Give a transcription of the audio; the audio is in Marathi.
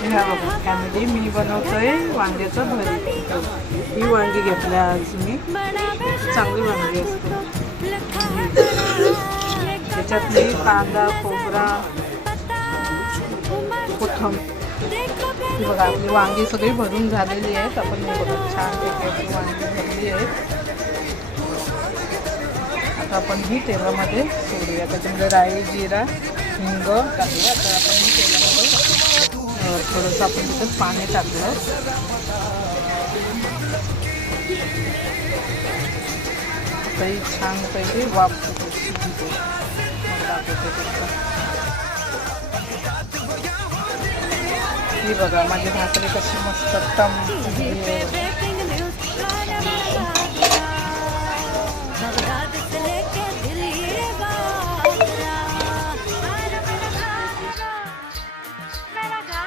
ह्या बघा फॅमिली मी बनवतोय वांग्याचं भरीत. ही वांगी घेतल्या आज मी, चांगली वांगी असते. त्याच्यात मी कांदा खोबरा कोथिंबीर बघा आपली वांगी सगळी भरून झालेली आहेत. आपण हे बघा छानपैकी आपली वांगी भरली आहे. आता आपण ही तेलामध्ये सोडूया. त्याच्यामध्ये राई जिरा हिंग टाकलं. आता आपण ही तेलामध्ये थोडंसं आपण तिथं पाणी टाकलं. तरी छानपैकी वाफ ही बघा माझी भाकरी कशी मस्त टम